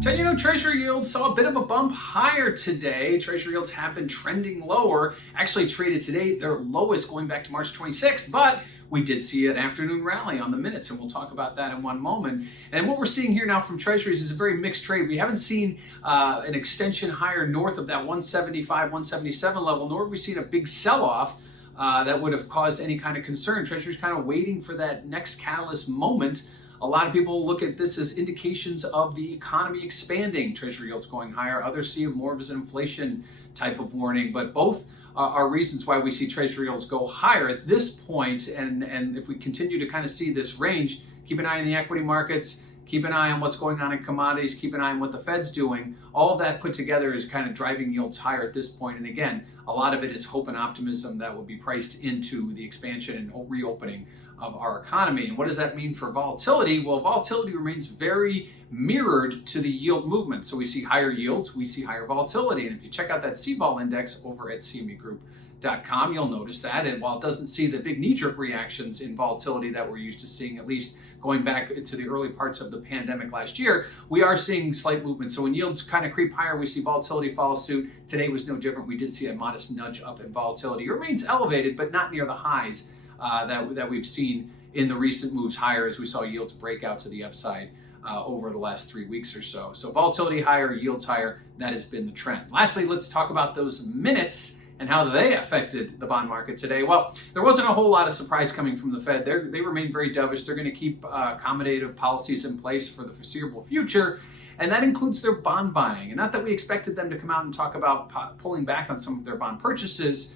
10-year note Treasury yields saw a bit of a bump higher today. Treasury yields have been trending lower. Actually traded today their lowest going back to March 26th, but we did see an afternoon rally on the minutes, and we'll talk about that in one moment. And what we're seeing here now from Treasuries is a very mixed trade. We haven't seen an extension higher north of that 175, 177 level, nor have we seen a big sell-off that would have caused any kind of concern. Treasury's kind of waiting for that next catalyst moment. A lot of people look at this as indications of the economy expanding, Treasury yields going higher. Others see it more as an inflation type of warning, but both are reasons why we see Treasury yields go higher at this point. And if we continue to kind of see this range, keep an eye on the equity markets, keep an eye on what's going on in commodities, keep an eye on what the Fed's doing. All of that put together is kind of driving yields higher at this point. And again, a lot of it is hope and optimism that will be priced into the expansion and reopening of our economy. And what does that mean for volatility? Well, volatility remains very mirrored to the yield movement. So we see higher yields, we see higher volatility. And if you check out that CVOL index over at cmegroup.com, you'll notice that. And while it doesn't see the big knee-jerk reactions in volatility that we're used to seeing, at least going back into the early parts of the pandemic last year, we are seeing slight movement. So when yields kind of creep higher, we see volatility follow suit. Today was no different. We did see a modest nudge up in volatility. It remains elevated, but not near the highs that we've seen in the recent moves higher as we saw yields break out to the upside over the last 3 weeks or so. So volatility higher, yields higher, that has been the trend. Lastly, let's talk about those minutes and how they affected the bond market today. Well, there wasn't a whole lot of surprise coming from the Fed. They remain very dovish. They're going to keep accommodative policies in place for the foreseeable future, and that includes their bond buying. And not that we expected them to come out and talk about pulling back on some of their bond purchases.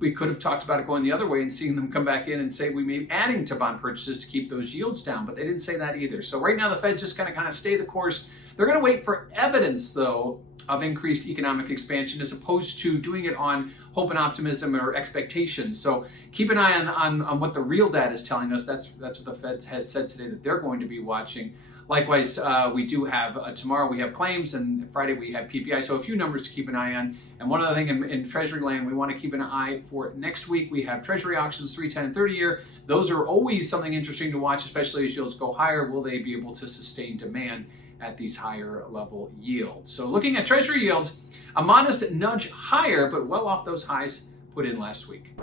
We could have talked about it going the other way and seeing them come back in and say we may be adding to bond purchases to keep those yields down, but they didn't say that either. So right now the Fed just kind of stay the course. They're going to wait for evidence, though, of increased economic expansion as opposed to doing it on hope and optimism or expectations. So keep an eye on what the real data is telling us. That's what the Fed has said today that they're going to be watching. Likewise, we do have tomorrow we have claims, and Friday we have PPI. So a few numbers to keep an eye on. And one other thing in Treasury land, we want to keep an eye for next week. We have Treasury auctions, 3, 10, and 30 year. Those are always something interesting to watch, especially as yields go higher. Will they be able to sustain demand at these higher level yields? So looking at Treasury yields, a modest nudge higher, but well off those highs put in last week.